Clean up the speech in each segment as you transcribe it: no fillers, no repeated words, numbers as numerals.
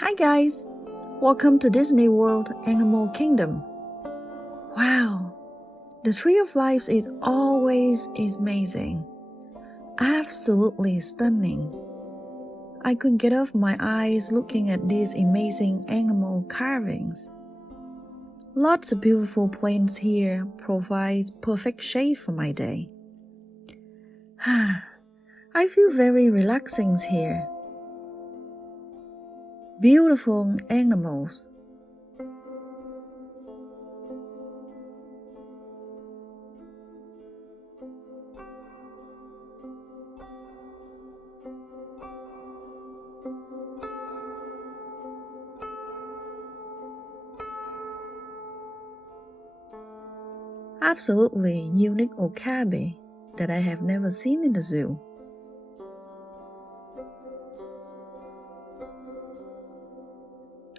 Hi guys! Welcome to Disney World Animal Kingdom. Wow! The Tree of Life is always amazing. Absolutely stunning. I couldn't get off my eyes looking at these amazing animal carvings. Lots of beautiful plants here provides perfect shade for my day. I feel very relaxing here. Beautiful animals. Absolutely unique okapi that I have never seen in the zoo.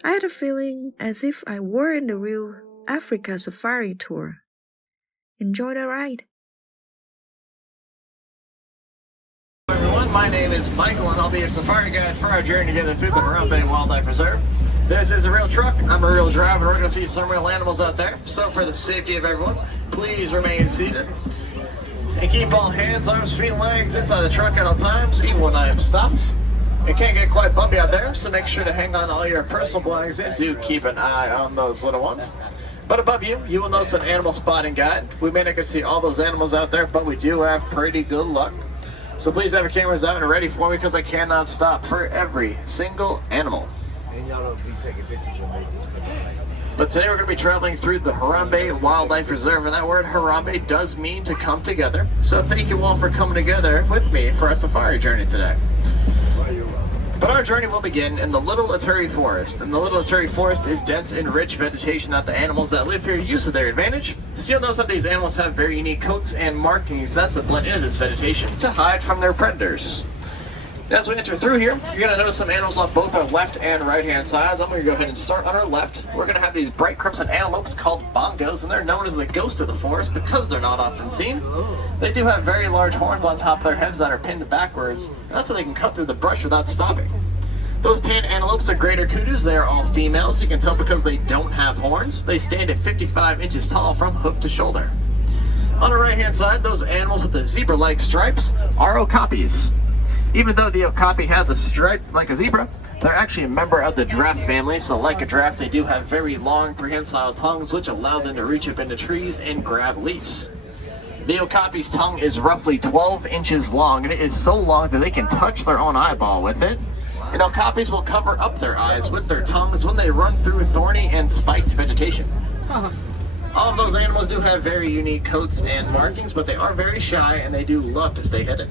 I had a feeling as if I were in the real Africa safari tour. Enjoy the ride. Hello everyone, my name is Michael and I'll be your safari guide for our journey together through the Harambe Wildlife Reserve. This is a real truck, I'm a real driver, and we're going to see some real animals out there. So for the safety of everyone, please remain seated. And keep all hands, arms, feet, and legs inside the truck at all times, even when I am stopped. It can get quite bumpy out there, so make sure to hang on all your personal belongings and do keep an eye on those little ones. But above you, you will notice an animal spotting guide. We may not get to see all those animals out there, but we do have pretty good luck. So please have your cameras out and ready for me because I cannot stop for every single animal. And y'all don't be taking pictures of me. But today we're going to be traveling through the Harambe Wildlife Reserve, and that word Harambe does mean to come together. So thank you all for coming together with me for our safari journey today. But our journey will begin in the Little Aturi Forest, and the Little Aturi Forest is dense and rich vegetation that the animals that live here use to their advantage. So you'll notice that these animals have very unique coats and markings that's to blend into this vegetation to hide from their predators. As we enter through here, you're going to notice some animals on both our left and right hand sides. I'm going to go ahead and start on our left. We're going to have these bright crimson antelopes called bongos, and they're known as the ghost of the forest because they're not often seen. They do have very large horns on top of their heads that are pinned backwards, and that's so they can cut through the brush without stopping. Those tan antelopes are greater kudu. They are all females. You can tell because they don't have horns. They stand at 55 inches tall from hoof to shoulder. On the right hand side, those animals with the zebra-like stripes are okapis. Even though the okapi has a stripe like a zebra, they're actually a member of the giraffe family, so like a giraffe, they do have very long prehensile tongues which allow them to reach up into trees and grab leaves. The okapi's tongue is roughly 12 inches long, and it is so long that they can touch their own eyeball with it. And okapis will cover up their eyes with their tongues when they run through thorny and spiked vegetation. All of those animals do have very unique coats and markings, but they are very shy and they do love to stay hidden.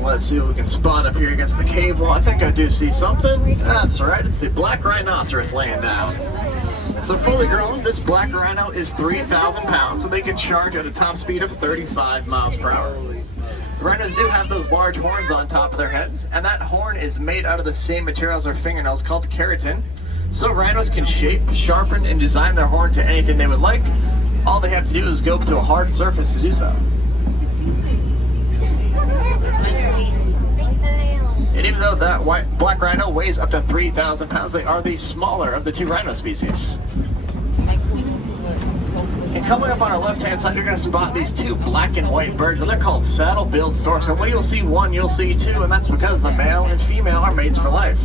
Let's see what we can spot up here against the cave wall. I think I do see something. That's right, it's the black rhinoceros laying down. So fully grown, this black rhino is 3,000 pounds, so they can charge at a top speed of 35 miles per hour. The rhinos do have those large horns on top of their heads, and that horn is made out of the same material as our fingernails called keratin. So rhinos can shape, sharpen, and design their horn to anything they would like. All they have to do is go up to a hard surface to do so. And even though that black rhino weighs up to 3,000 pounds, they are the smaller of the two rhino species. And coming up on our left-hand side, you're going to spot these two black and white birds, and they're called saddle-billed storks. And when you'll see one, you'll see two, and that's because the male and female are mates for life.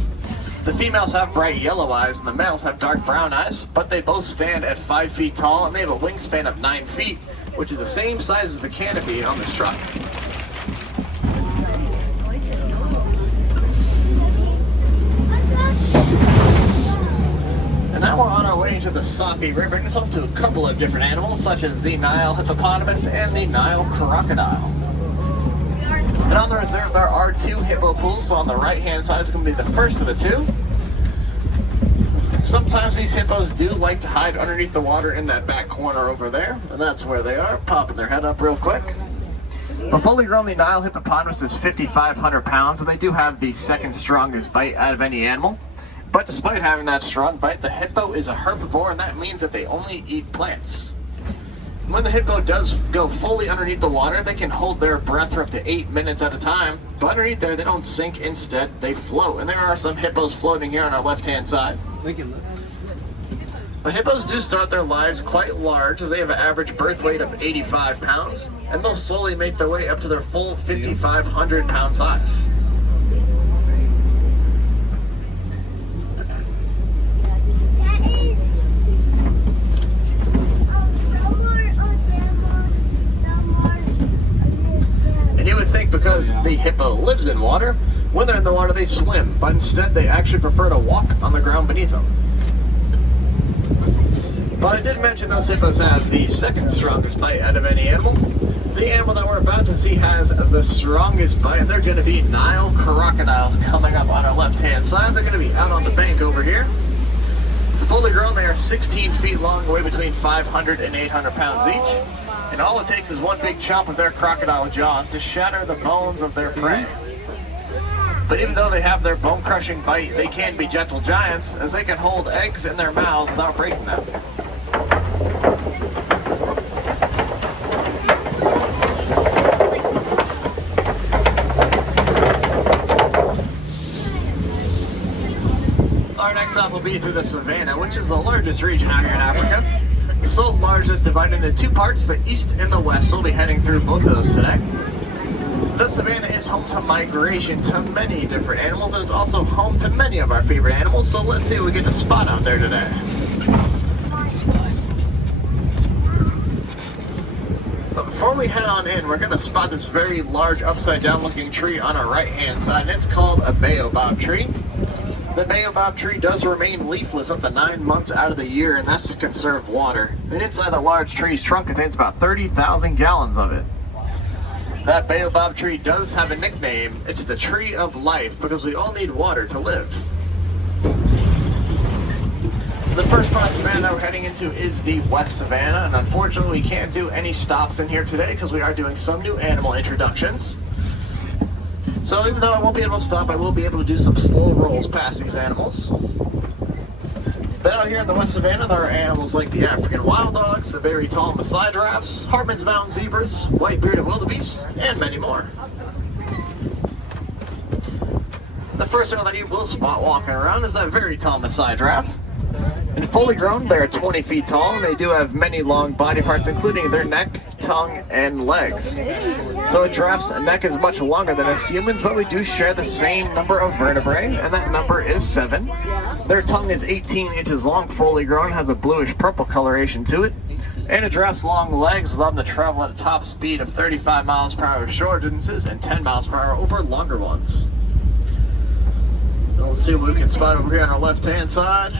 The females have bright yellow eyes, and the males have dark brown eyes, but they both stand at 5 feet tall, and they have a wingspan of 9 feet, which is the same size as the canopy on this truck. And now we're on our way to the Sapi River, and it's home to a couple of different animals, such as the Nile hippopotamus and the Nile crocodile. And on the reserve, there are 2 hippo pools, so on the right-hand side is going to be the first of the 2. Sometimes these hippos do like to hide underneath the water in that back corner over there, and that's where they are, popping their head up real quick. But fully grown, the Nile hippopotamus is 5,500 pounds, and they do have the second strongest bite out of any animal. But despite having that strong bite, the hippo is a herbivore, and that means that they only eat plants. When the hippo does go fully underneath the water, they can hold their breath for up to 8 minutes at a time. But underneath there, they don't sink. Instead, they float. And there are some hippos floating here on our left-hand side. The hippos do start their lives quite large, as they have an average birth weight of 85 pounds. And they'll slowly make their way up to their full 5,500 pound size. Because the hippo lives in water, when they're in the water they swim, but instead they actually prefer to walk on the ground beneath them. But I did mention those hippos have the second strongest bite out of any animal. The animal that we're about to see has the strongest bite, and they're going to be Nile crocodiles coming up on our left-hand side. They're going to be out on the bank over here. Fully grown, they are 16 feet long, weigh between 500 and 800 pounds each. And all it takes is one big chomp of their crocodile jaws to shatter the bones of their prey. But even though they have their bone-crushing bite, they can be gentle giants, as they can hold eggs in their mouths without breaking them. Our next stop will be through the savannah, which is the largest region out here in Africa. So large it's divided into two parts, the east and the west. We'll be heading through both of those today. The savannah is home to migration to many different animals, and it's also home to many of our favorite animals, so let's see what we get to spot out there today. But before we head on in, we're going to spot this very large upside down looking tree on our right hand side, and it's called a baobab tree. The baobab tree does remain leafless up to 9 months out of the year, and that's to conserve water. And inside the large tree's trunk contains about 30,000 gallons of it. That baobab tree does have a nickname. It's the tree of life, because we all need water to live. The first part of savannah that we're heading into is the West Savannah, and unfortunately we can't do any stops in here today because we are doing some new animal introductions. So even though I won't be able to stop, I will be able to do some slow rolls past these animals. Then out here in the West Savannah, there are animals like the African wild dogs, the very tall Maasai giraffes, Hartman's mountain zebras, white-bearded wildebeests, and many more. The first one that you will spot walking around is that very tall Maasai giraffe. And fully grown, they are 20 feet tall, and they do have many long body parts, including their neck, tongue, and legs. So a giraffe's neck is much longer than us humans, but we do share the same number of vertebrae, and that number is 7. Their tongue is 18 inches long, fully grown, has a bluish purple coloration to it. And a giraffe's long legs allow them to travel at a top speed of 35 miles per hour short distances and 10 miles per hour over longer ones. Now let's see what we can spot over here on our left-hand side.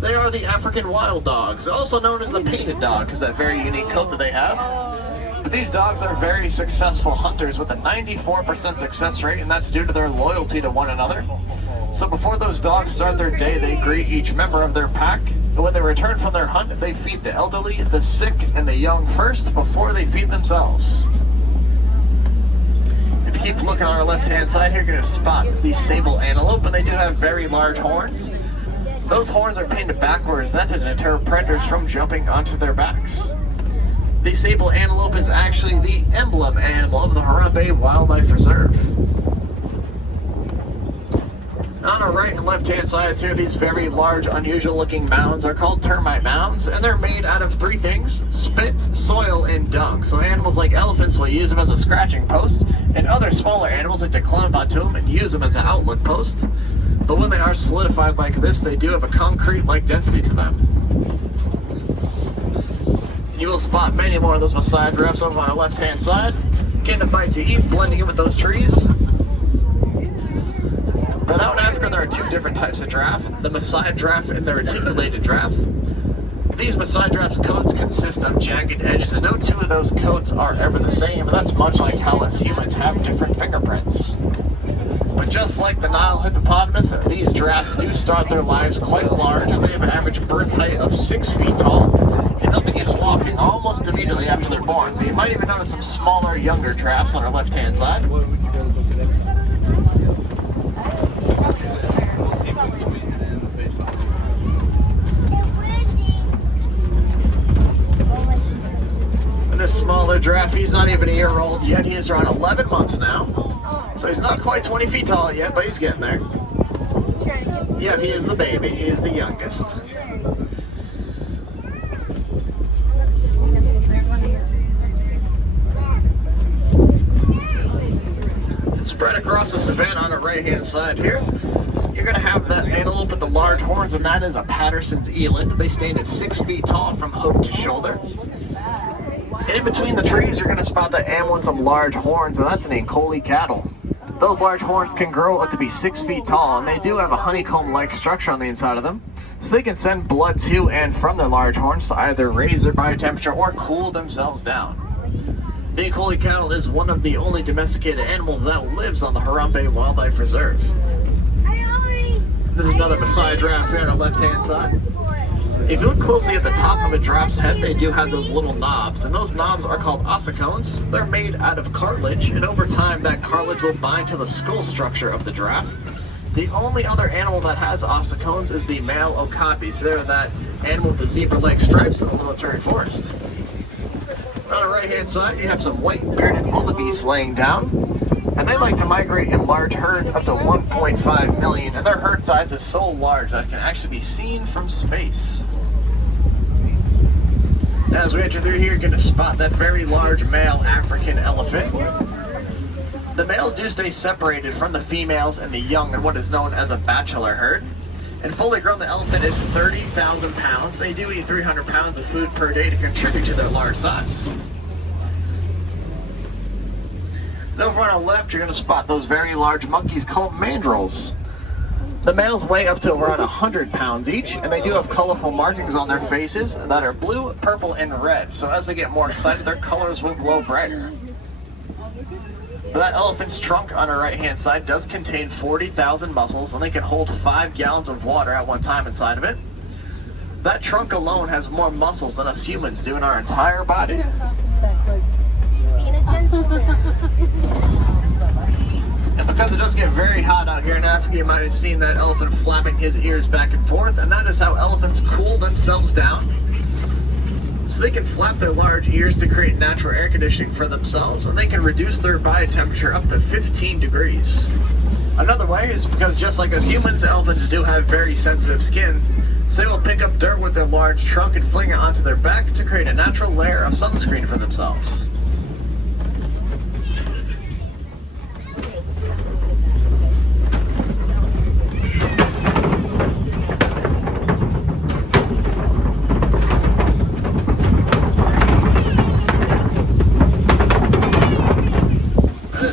They are the African wild dogs, also known as the painted dog, because that very unique coat that they have. But these dogs are very successful hunters with a 94% success rate, and that's due to their loyalty to one another. So before those dogs start their day, they greet each member of their pack, and when they return from their hunt, they feed the elderly, the sick, and the young first before they feed themselves. If you keep looking on our left-hand side here, you're going to spot the sable antelope, and they do have very large horns. Those horns are painted backwards. That's to deter predators from jumping onto their backs. The sable antelope is actually the emblem animal of the Harambe Wildlife Reserve. On our right and left-hand sides here, these very large, unusual-looking mounds are called termite mounds, and they're made out of 3 things: spit, soil, and dung. So animals like elephants will use them as a scratching post, and other smaller animals like to climb onto them and use them as an outlook post. But when they are solidified like this, they do have a concrete-like density to them. You will spot many more of those Maasai giraffes over on our left-hand side, getting a bite to eat, blending in with those trees. But out in Africa, there are 2 different types of giraffe, the Maasai giraffe and the reticulated giraffe. These Maasai giraffes' coats consist of jagged edges, and no 2 of those coats are ever the same, and that's much like how us humans have different fingerprints. But just like the Nile hippopotamus, these giraffes do start their lives quite large, as they have an average birth height of 6 feet tall, and they'll begin walking almost immediately after they're born. So you might even notice some smaller, younger giraffes on our left-hand side. giraffe, he's not even a year old yet. He is around 11 months now. So he's not quite 20 feet tall yet, but he's getting there. Yeah, he is the baby. He is the youngest. And spread across the savannah on the right-hand side here, you're going to have that antelope with the large horns, and that is a Patterson's eland. They stand at 6 feet tall from hook to shoulder. And in between the trees, you're going to spot that animal with some large horns, and that's an Ankole cattle. Those large horns can grow up to be 6 feet tall, and they do have a honeycomb-like structure on the inside of them, so they can send blood to and from their large horns to either raise their body temperature or cool themselves down. The Ankole cattle is one of the only domesticated animals that lives on the Harambe Wildlife Reserve. This is another Maasai giraffe here on the left-hand side. If you look closely at the top of a giraffe's head, they do have those little knobs, and those knobs are called ossicones. They're made out of cartilage, and over time that cartilage will bind to the skull structure of the giraffe. The only other animal that has ossicones is the male okapi, so they're that animal with the zebra-like stripes in the military forest. On the right-hand side, you have some white bearded wildebeests laying down, and they like to migrate in large herds up to 1.5 million, and their herd size is so large that it can actually be seen from space. As we enter through here, you're going to spot that very large male African elephant. The males do stay separated from the females and the young in what is known as a bachelor herd. And fully grown, the elephant is 30,000 pounds. They do eat 300 pounds of food per day to contribute to their large size. And over on the left, you're going to spot those very large monkeys called mandrills. The males weigh up to around 100 pounds each, and they do have colorful markings on their faces that are blue, purple, and red. So as they get more excited, their colors will glow brighter. But that elephant's trunk on our right-hand side does contain 40,000 muscles, and they can hold 5 gallons of water at one time inside of it. That trunk alone has more muscles than us humans do in our entire body. And because it does get very hot out here in Africa, you might have seen that elephant flapping his ears back and forth, and that is how elephants cool themselves down. So they can flap their large ears to create natural air conditioning for themselves, and they can reduce their body temperature up to 15 degrees. Another way is because just like us humans, elephants do have very sensitive skin, so they will pick up dirt with their large trunk and fling it onto their back to create a natural layer of sunscreen for themselves.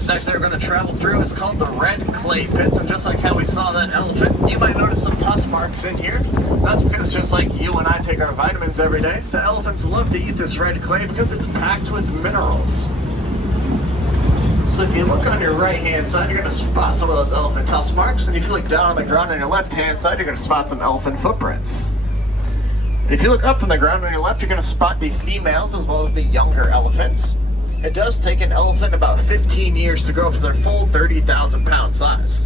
Next they're going to travel through is called the red clay pits, and just like how we saw that elephant, you might notice some tusk marks in here. That's because just like you and I take our vitamins every day, the elephants love to eat this red clay because it's packed with minerals. So if you look on your right hand side, you're going to spot some of those elephant tusk marks, and if you look down on the ground on your left hand side, you're going to spot some elephant footprints. And if you look up from the ground on your left, you're going to spot the females as well as the younger elephants. It does take an elephant about 15 years to grow up to their full 30,000 pound size.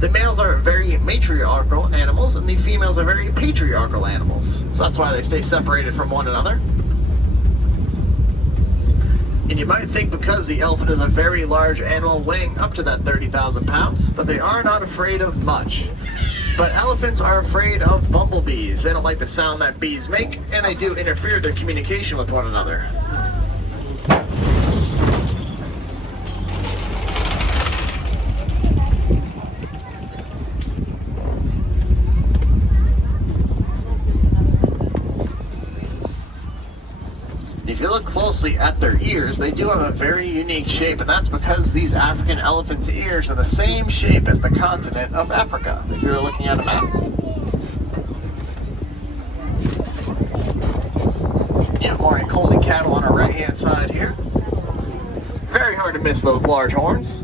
The males are very matriarchal animals, and the females are very patriarchal animals. So that's why they stay separated from one another. And you might think because the elephant is a very large animal weighing up to that 30,000 pounds, that they are not afraid of much. But elephants are afraid of bumblebees. They don't like the sound that bees make, and they do interfere with their communication with one another. If you look closely at their ears, they do have a very unique shape, and that's because these African elephants' ears are the same shape as the continent of Africa, if you're looking at a map. You have more Ankole cattle on our right-hand side here. Very hard to miss those large horns.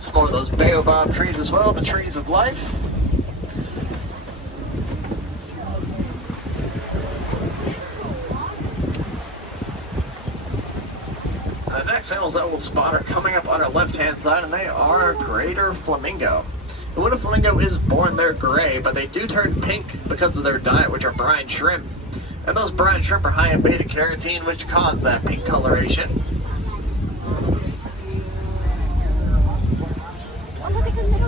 Some more of those baobab trees as well, the trees of life. The next animals that we'll spot are coming up on our left-hand side, and they are greater flamingo. The wood flamingo is born there gray, but they do turn pink because of their diet, which are brine shrimp. And those brine shrimp are high in beta carotene, which cause that pink coloration.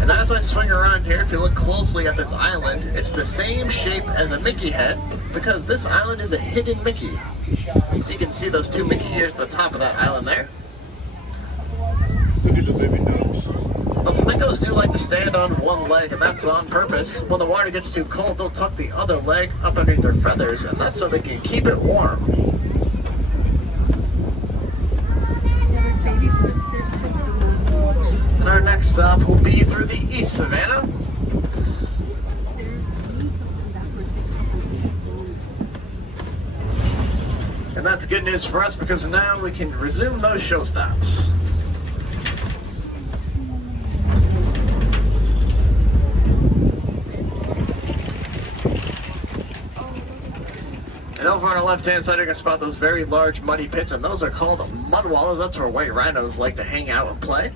And as I swing around here, if you look closely at this island, it's the same shape as a Mickey head, because this island is a hidden Mickey. So you can see those two Mickey ears at the top of that island there. Look at the baby nose. The flamingos do like to stand on one leg, and that's on purpose. When the water gets too cold, they'll tuck the other leg up underneath their feathers, and that's so they can keep it warm. And our next stop will be through the East Savannah. And that's good news for us because now we can resume those show stops. And over on our left-hand side, you're going to spot those very large muddy pits, and those are called mud wallows. That's where white rhinos like to hang out and play.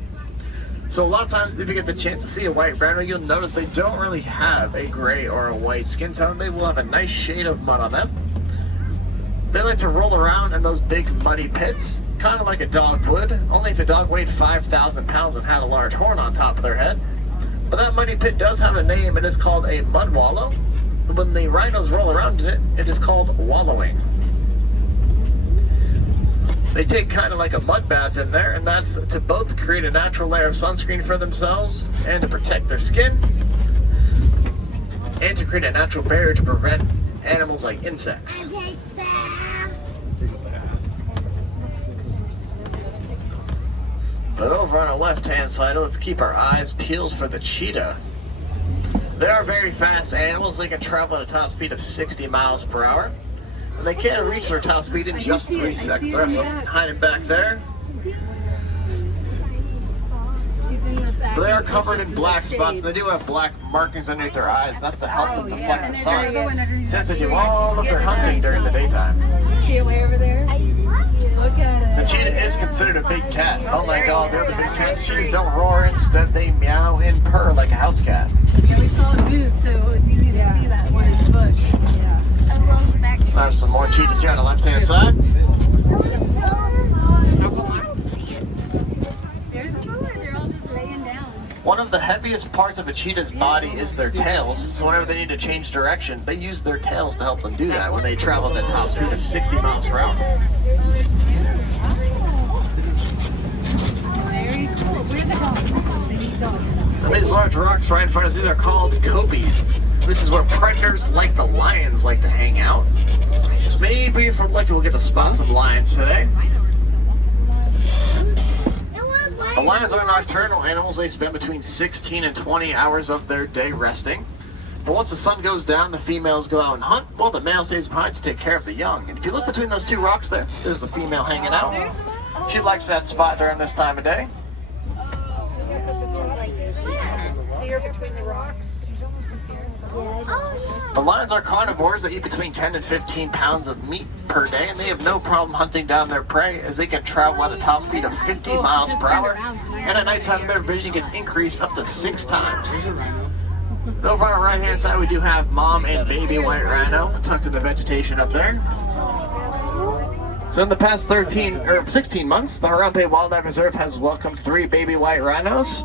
So a lot of times, if you get the chance to see a white rhino, you'll notice they don't really have a gray or a white skin tone. They will have a nice shade of mud on them. They like to roll around in those big muddy pits, kind of like a dog would, only if a dog weighed 5,000 pounds and had a large horn on top of their head. But that muddy pit does have a name. It is called a mud wallow. When the rhinos roll around in it, it is called wallowing. They take kind of like a mud bath in there, and that's to both create a natural layer of sunscreen for themselves and to protect their skin, and to create a natural barrier to prevent animals like insects. But over on our left-hand side, let's keep our eyes peeled for the cheetah. They are very fast animals. They can travel at a top speed of 60 miles per hour. And they can reach their top speed in just 3 seconds. There's some hiding back there. But they are covered in black spots. And they do have black markings underneath their eyes. That's to help them deflect the sun, since they do all of their hunting during the daytime. See it way over there? Look at The it. cheetah is considered a big cat. Unlike all the other big cats, cheetahs don't roar. Instead, they meow and purr like a house cat. Yeah, we saw it move, so it was easy to see that one in the bush. Yeah. There's some more cheetahs here on the left-hand side. They're all just laying down. One of the heaviest parts of a cheetah's body is their tails, so whenever they need to change direction, they use their tails to help them do that when they travel at the top speed of 60 miles per hour. Very cool. Where are the dogs? They need dogs. And these large rocks right in front of us, these are called copies. This is where predators like the lions like to hang out. So maybe if we're lucky, we'll get to spot some lions today. The lions are nocturnal animals. They spend between 16 and 20 hours of their day resting. But once the sun goes down, the females go out and hunt, while the male stays behind to take care of the young. And if you look between those two rocks there, there's the female hanging out. She likes that spot during this time of day. See her between the rocks? The lions are carnivores that eat between 10 and 15 pounds of meat per day, and they have no problem hunting down their prey as they can travel at a top speed of 50 miles per hour, and at nighttime their vision gets increased up to 6 times. And over on our right hand side we do have mom and baby white rhino tucked in the vegetation up there. So in the past 16 months, the Harambe Wildlife Reserve has welcomed 3 baby white rhinos,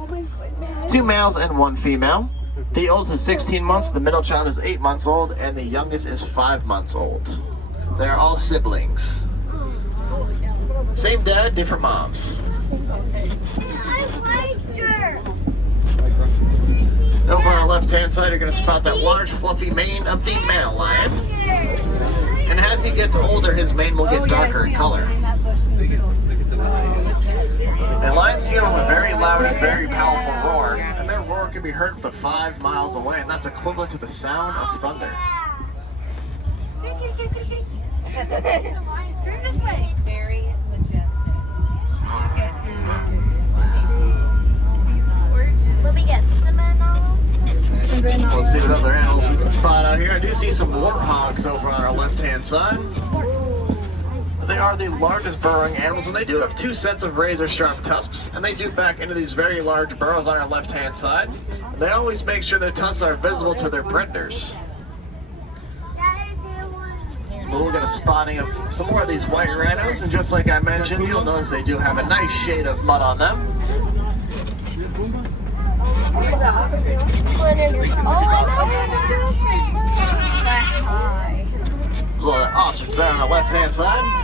2 males and 1 female. The oldest is 16 months, the middle child is 8 months old, and the youngest is 5 months old. They're all siblings. Same dad, different moms. Over on the left-hand side, you're going to spot that large, fluffy mane of the male lion. And as he gets older, his mane will get darker in color. And lions can give off a very loud and very powerful roar, and their roar can be heard up to 5 miles away, and that's equivalent to the sound of thunder. Turn this way. Very majestic. Look at him. He's gorgeous. Let me guess. Seminole? Let's see what other animals we can spot out here. I do see some warthogs over on our left-hand side. They are the largest burrowing animals, and they do have 2 sets of razor-sharp tusks, and they do back into these very large burrows on our left-hand side. And they always make sure their tusks are visible to their predators. We'll get a spotting of some more of these white rhinos, and just like I mentioned, you'll notice they do have a nice shade of mud on them. There's a little ostrich there on the left-hand side.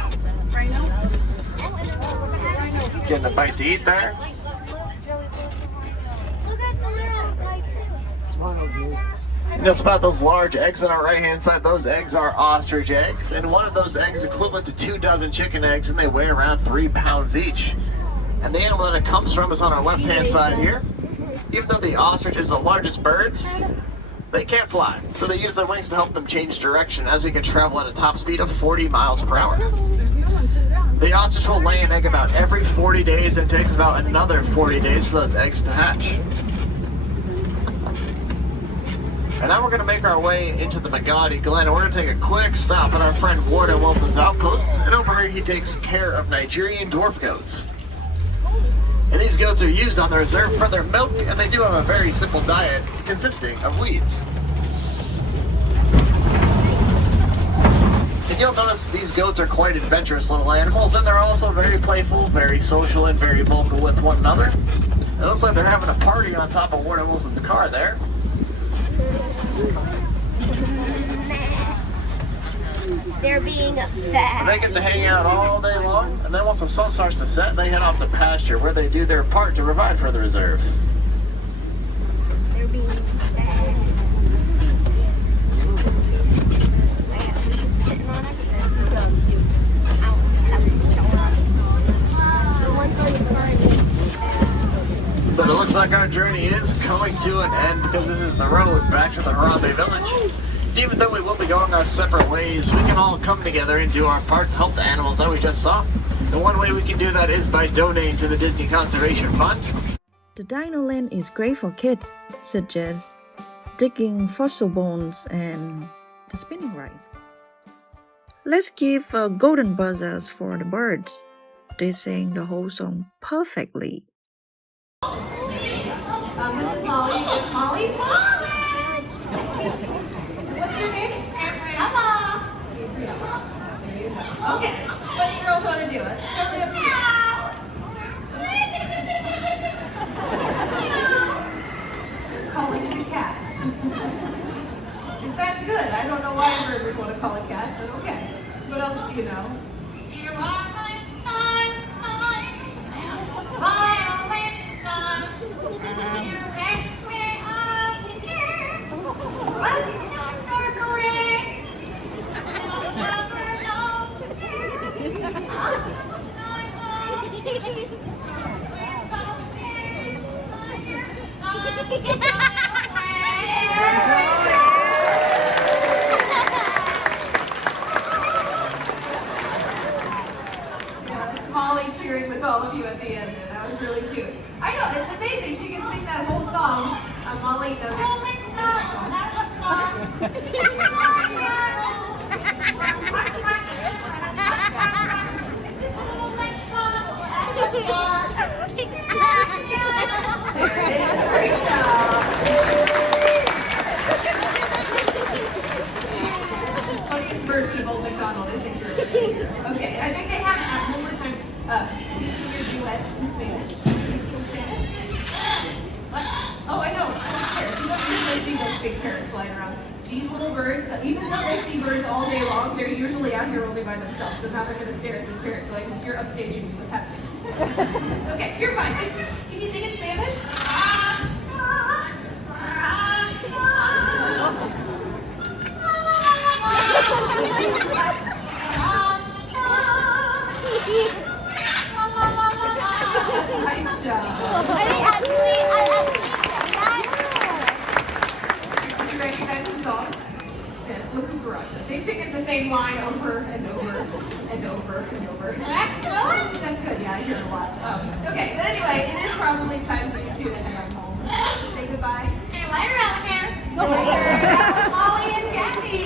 Getting a bite to eat there. Just about those large eggs on our right-hand side, those eggs are ostrich eggs, and one of those eggs is equivalent to 2 dozen chicken eggs, and they weigh around 3 pounds each. And the animal that it comes from is on our left-hand side here. Even though the ostrich is the largest birds, they can't fly, so they use their wings to help them change direction as they can travel at a top speed of 40 miles per hour. The ostrich will lay an egg about every 40 days, and it takes about another 40 days for those eggs to hatch. And now we're going to make our way into the Magadi Glen, and we're going to take a quick stop at our friend Warden Wilson's outpost. And over here he takes care of Nigerian dwarf goats. And these goats are used on the reserve for their milk, and they do have a very simple diet consisting of weeds. And you'll notice these goats are quite adventurous little animals, and they're also very playful, very social, and very vocal with one another. It looks like they're having a party on top of Warden Wilson's car there. They're being And bad. they get to hang out all day long, and then once the sun starts to set, they head off to pasture where they do their part to provide for the reserve. They're being bad. Sitting on it. But it looks like our journey is coming to an end because this is the road back to the Harambe village. Even though we will be going our separate ways, we can all come together and do our part to help the animals that we just saw. The one way we can do that is by donating to the Disney Conservation Fund. The Dino Land is great for kids, such as digging fossil bones and the spinning rides. Let's give golden buzzers for the birds. They sing the whole song perfectly. This is Molly. Molly? What's your name? Emma. Okay. What do you girls want to do? It's totally up to you. You're calling it a cat. Is that good? I don't know why a bird would want to call a cat, but okay. What else do you know? That's Molly cheering with all of you at the end. That was really cute. I know, it's amazing. She can sing that whole song. Molly knows Great job. Funniest version of Old MacDonald, I think you're okay, I think they have one more time. Can you sing your duet in Spanish? Can you sing in Spanish? What? Oh, I know. Parrots. You don't usually see those big parrots flying around. These little birds, even though they see birds all day long, they're usually out here only by themselves. So now they're going to stare at this parrot like, you're upstaging me. What's happening? It's okay. You're fine. Can you sing in Spanish? Nice job. Do you recognize the song? Yeah, it's La Cucaracha. They sing it the same line over and over and over and over. That's good, yeah, I hear it a lot. Okay, but anyway, it is probably time for you two to head home. Say goodbye. Hey, later, out there. That was Molly and Kathy.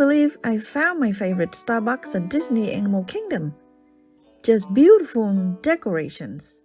believe I found my favorite Starbucks at Disney Animal Kingdom. Just beautiful decorations.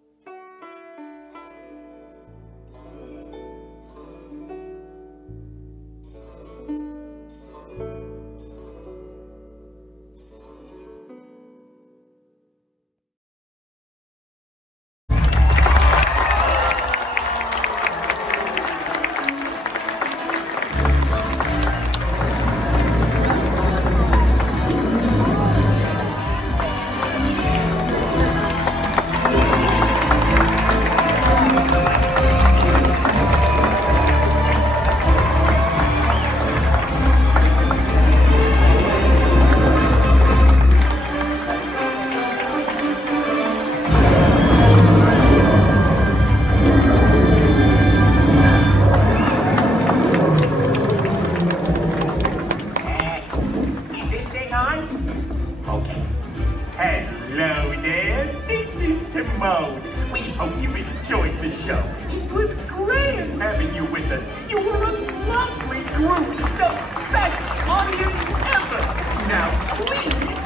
Hello there, this is Timon. We hope you enjoyed the show. It was grand having you with us. You were a lovely group, the best audience ever. Now please,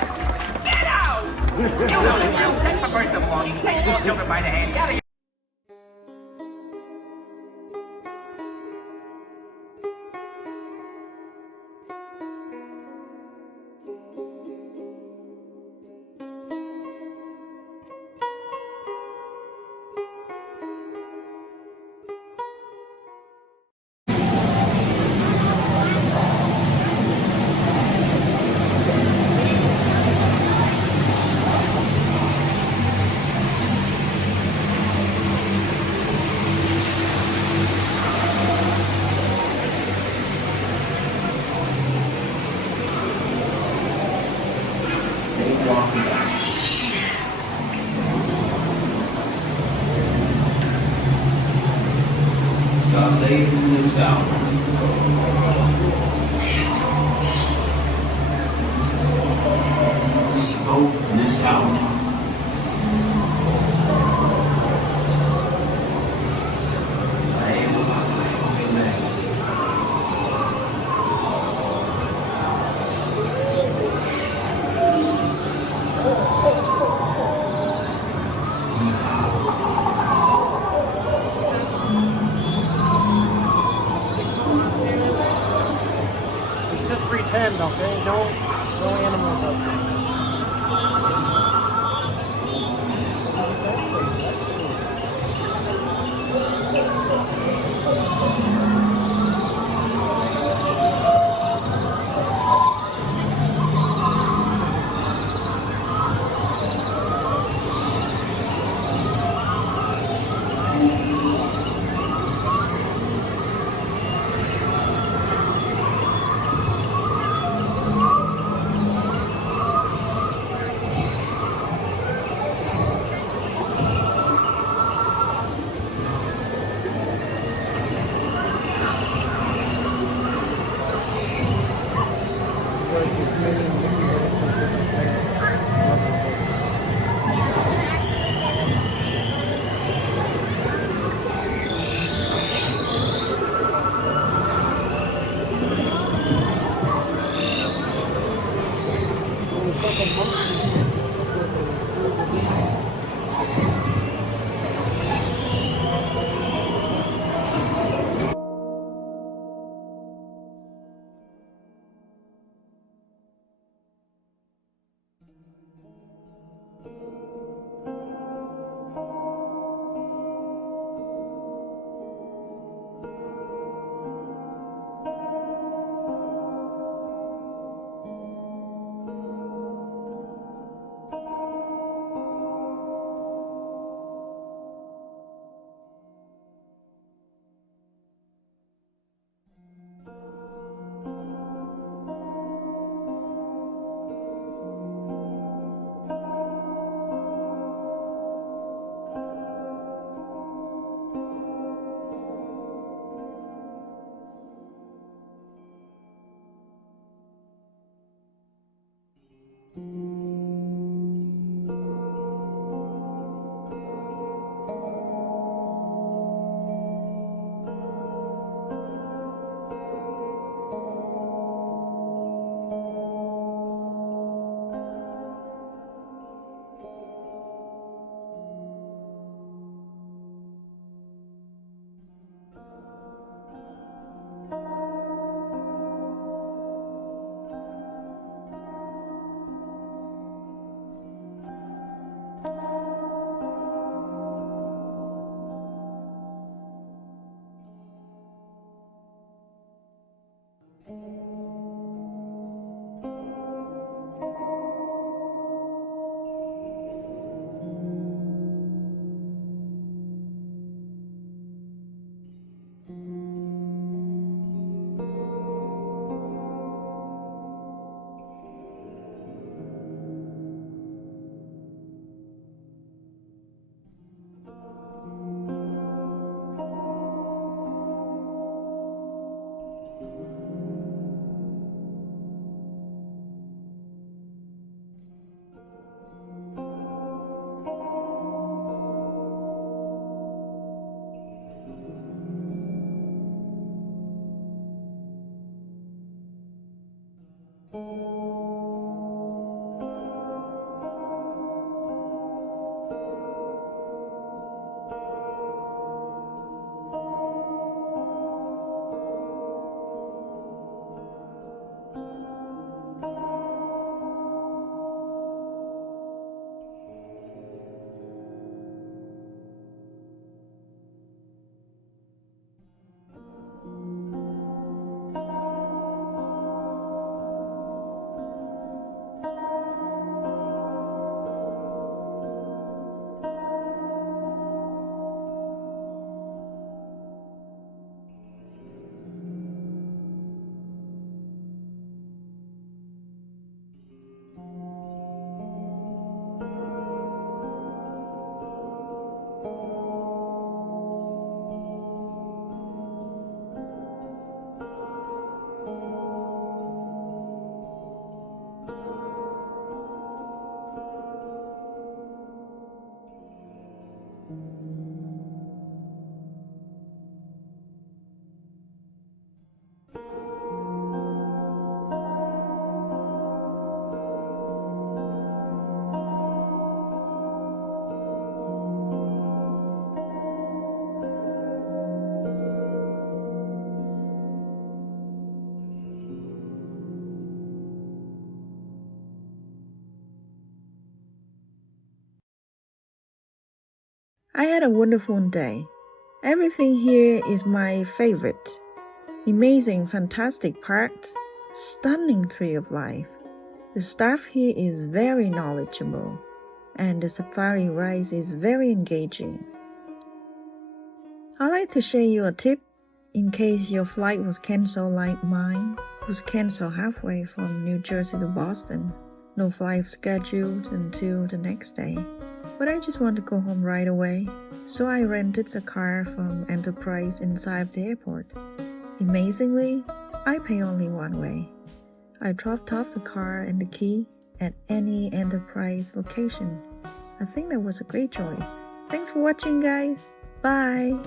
get out! You know the drill. Take my birthday belongings, take your children by the hand, get out of here. Sunday in the South. Smoke in the South. Just pretend, okay? No animals out there. I had a wonderful day. Everything here is my favorite. Amazing, fantastic parks, stunning tree of life. The staff here is very knowledgeable, and the safari rides is very engaging. I'd like to share you a tip in case your flight was cancelled like mine. It was cancelled halfway from New Jersey to Boston. No flight scheduled until the next day. But I just want to go home right away, so I rented a car from Enterprise inside the airport. Amazingly, I pay only one way. I dropped off the car and the key at any Enterprise locations. I think that was a great choice. Thanks for watching, guys. Bye!